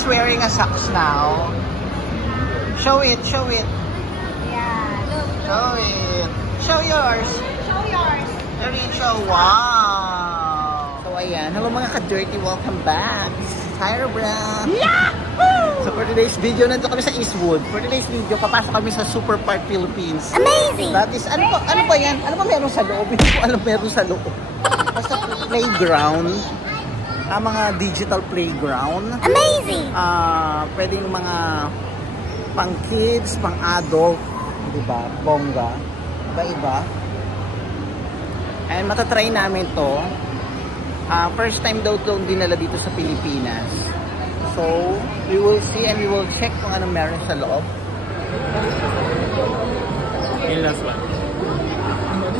is wearing a socks now. Show it, show it. Yeah, look. Show it. Show yours. Show yours. Rachel, wow. So ayan, hello mga ka-dirty, welcome back. Tyra Brown. Yahoo! So for today's video, nandito kami sa Eastwood. For today's video, papasok kami sa Super Park Philippines. Amazing! That is, ano ba yan? Ano ba meron sa loob? Hindi ko alam meron sa loob. Basta playground. Mga digital playground. Amazing! Pwedeng mga pang kids, pang adult. Diba? Bongga. Iba-iba. And matatry namin to. First time daw itong dinala dito sa Pilipinas. So, we will see and we will check kung anong meron sa loob. Yung last one.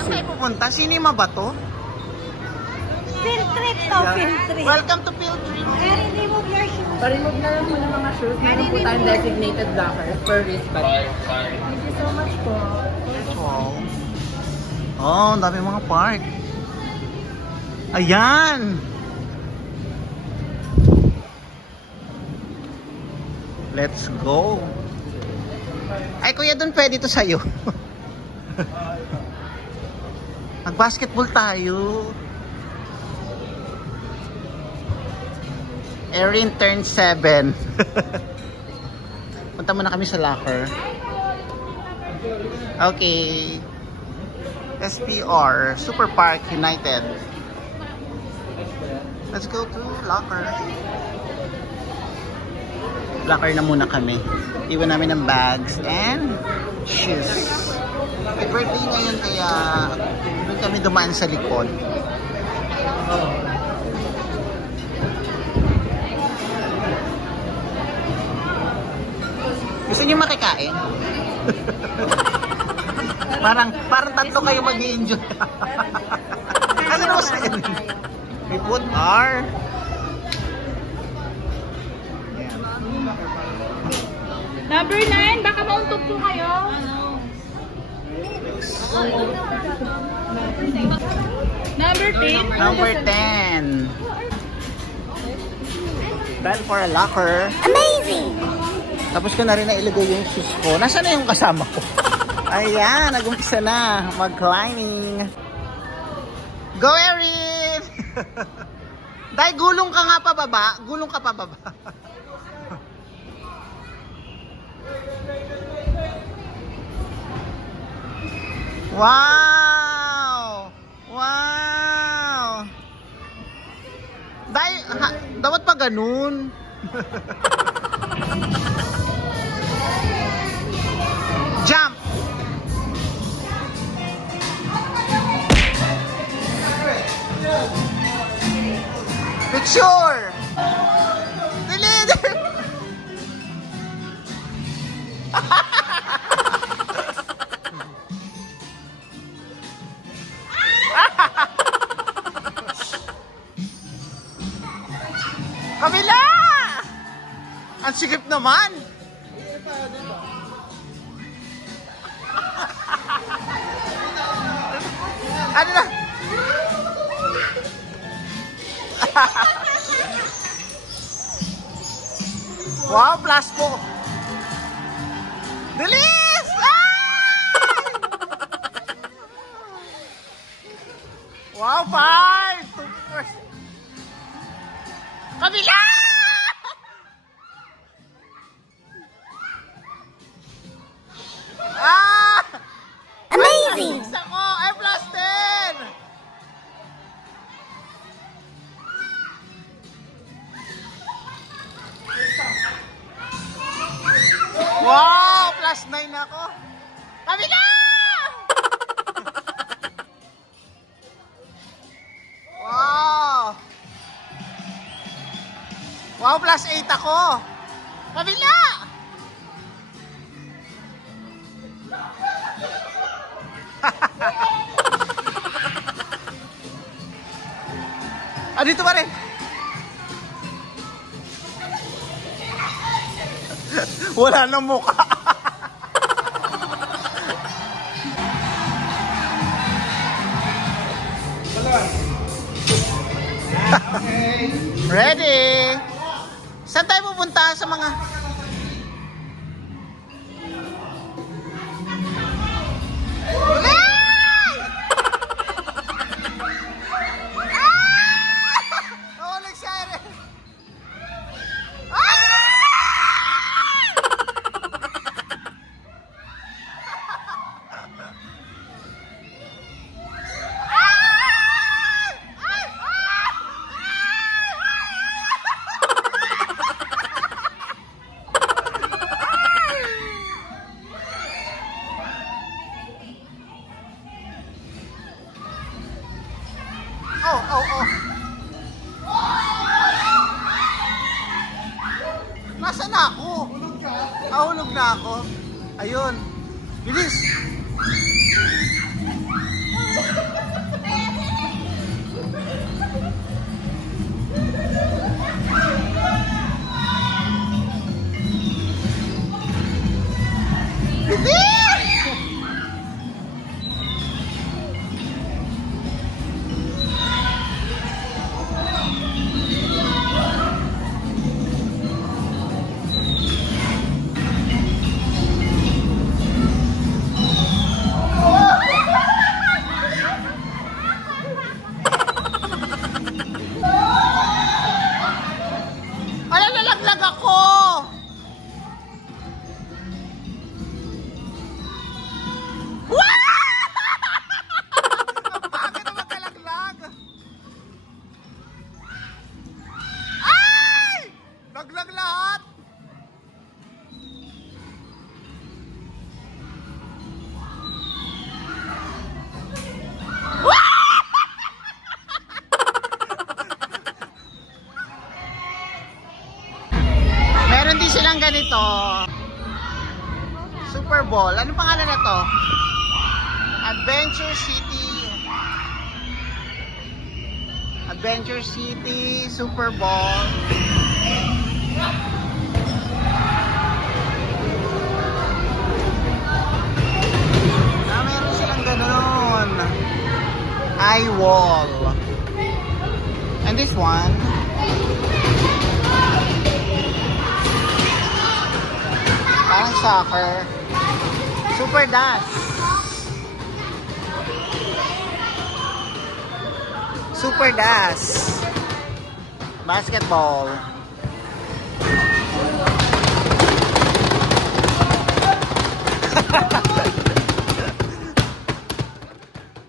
Saan tayo pupunta? Cinema ba to? Field trip to, field trip. Welcome to field trip. Harry, remove your shoes. Pa-remove na lang po ng mga shoes. Meron po tayong designated locker per wristband. Thank you so much po. Wow. Oh, ang dami mga park. Ayan! Let's go! Ay, kuya, doon pwede to sa'yo. Mag-basketball tayo. Erin turned 7. Punta muna kami sa locker. Okay. SPR, Super Park United. Let's go to locker. Locker na muna kami. Iwan namin ng bags and shoes. May birthday ngayon kaya doon kami dumaan sa likod. Gusto niyo makikain? parang tatlo kayo mag-i-enjoy. Ano na sa inyo? We put our Number 9, baka mauntog po kayo. Number 10. Number 10. Time for a locker. Amazing! Tapos ko na rin nailagay yung shoes ko. Nasaan na yung kasama ko? Ayan, nag-umpisa na mag-climbing. Go, Erin! Dahil gulong ka nga pababa. Gulong ka pababa. Wow! Wow! Dahil, dapat pa ganun. Jump! Picture! Delete! Kabila! Ang sikip naman! Ano na? Wow, plus po. Bilis! Wow, 5! 2%. Kabila! Amazing! Plus 6 ako! Ay, plus 10! Wow! Plus 9 ako! Kabila! Wow! Wow! Plus 8 ako! Kabila! Dito pa rin! Wala nang mukha. Ready? Saan tayo pupunta sa mga... Oh. Nasaan na ako? Hulog ka? Hulog na ako. Ayun. Bilis! Bilis! Nalaglag ako! Bakit naman kalaglag? Ay! Laglag lahat! Meron din silang ganito. Super Bowl. Anong pangalan na to? Adventure City. Adventure City Super Bowl. Meron silang ganon. Eye wall. And this one. Parang soccer. Super dance. Super dance. Basketball.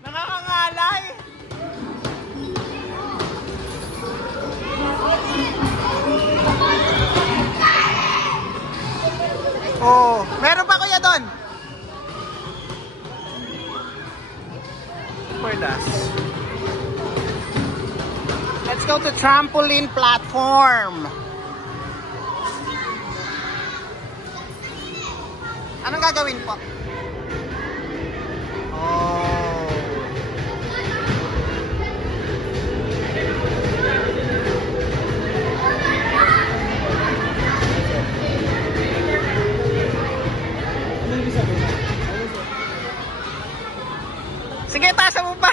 Nakakangalay. Oh, meron pa kuya doon. Super dance. Let's go to trampoline platform. Anong gagawin po? Oh. Sige, tasa mo pa.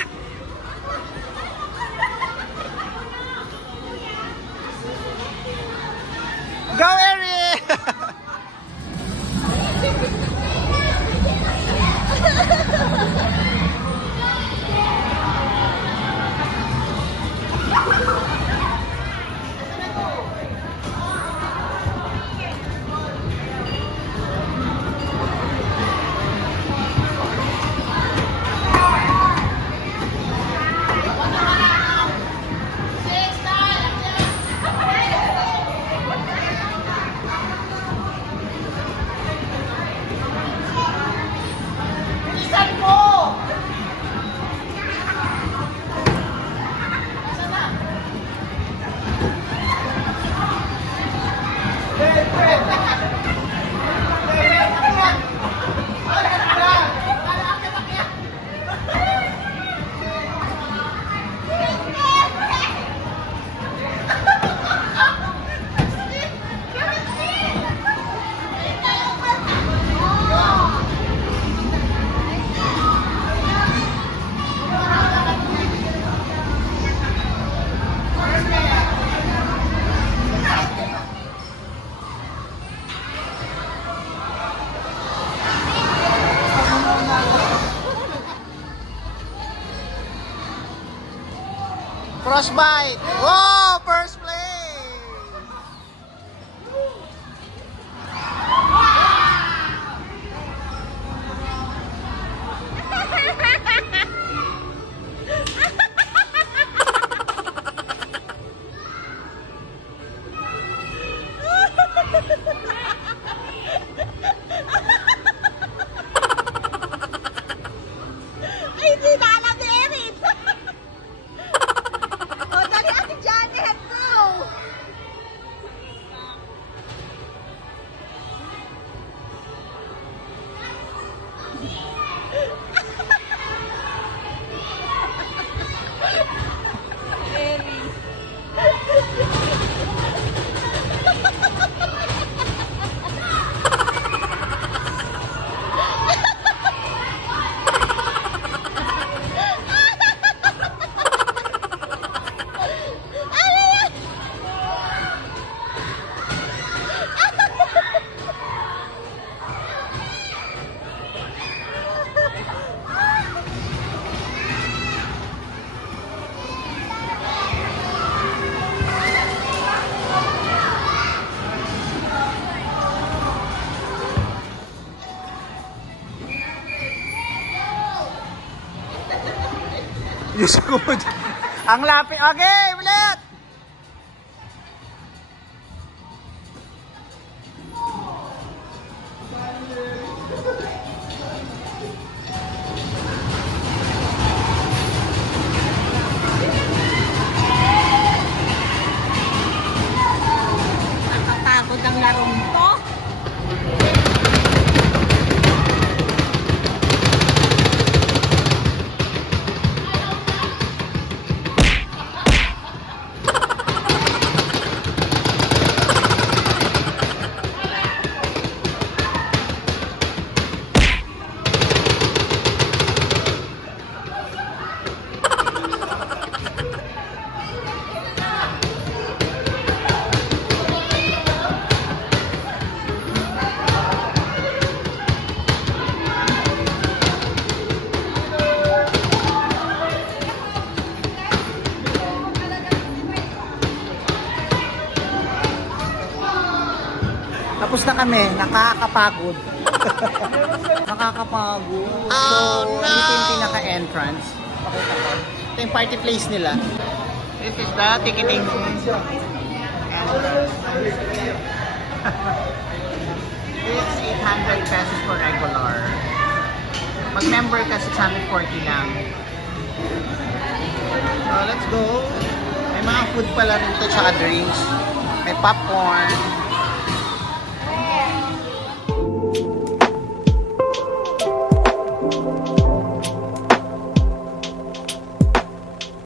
Go, Eric! Frostbite! Whoa! First place! Ay, hindi na alam ni Erin. O, dali Ate Janet, go! Diyos ko. Ang lapit. Okay, ulit! Nakapagod ang larong to. Tapos na kami, nakakapagod. Nakakapagod. So, dito yung pinaka-entrance. Pakita ko. Ito yung party place nila. This is the ticketing entrance. This is 800 pesos for regular. Mag-member ka, 640 lang. So, let's go. May mga food pala rin ito, tsaka drinks. May popcorn.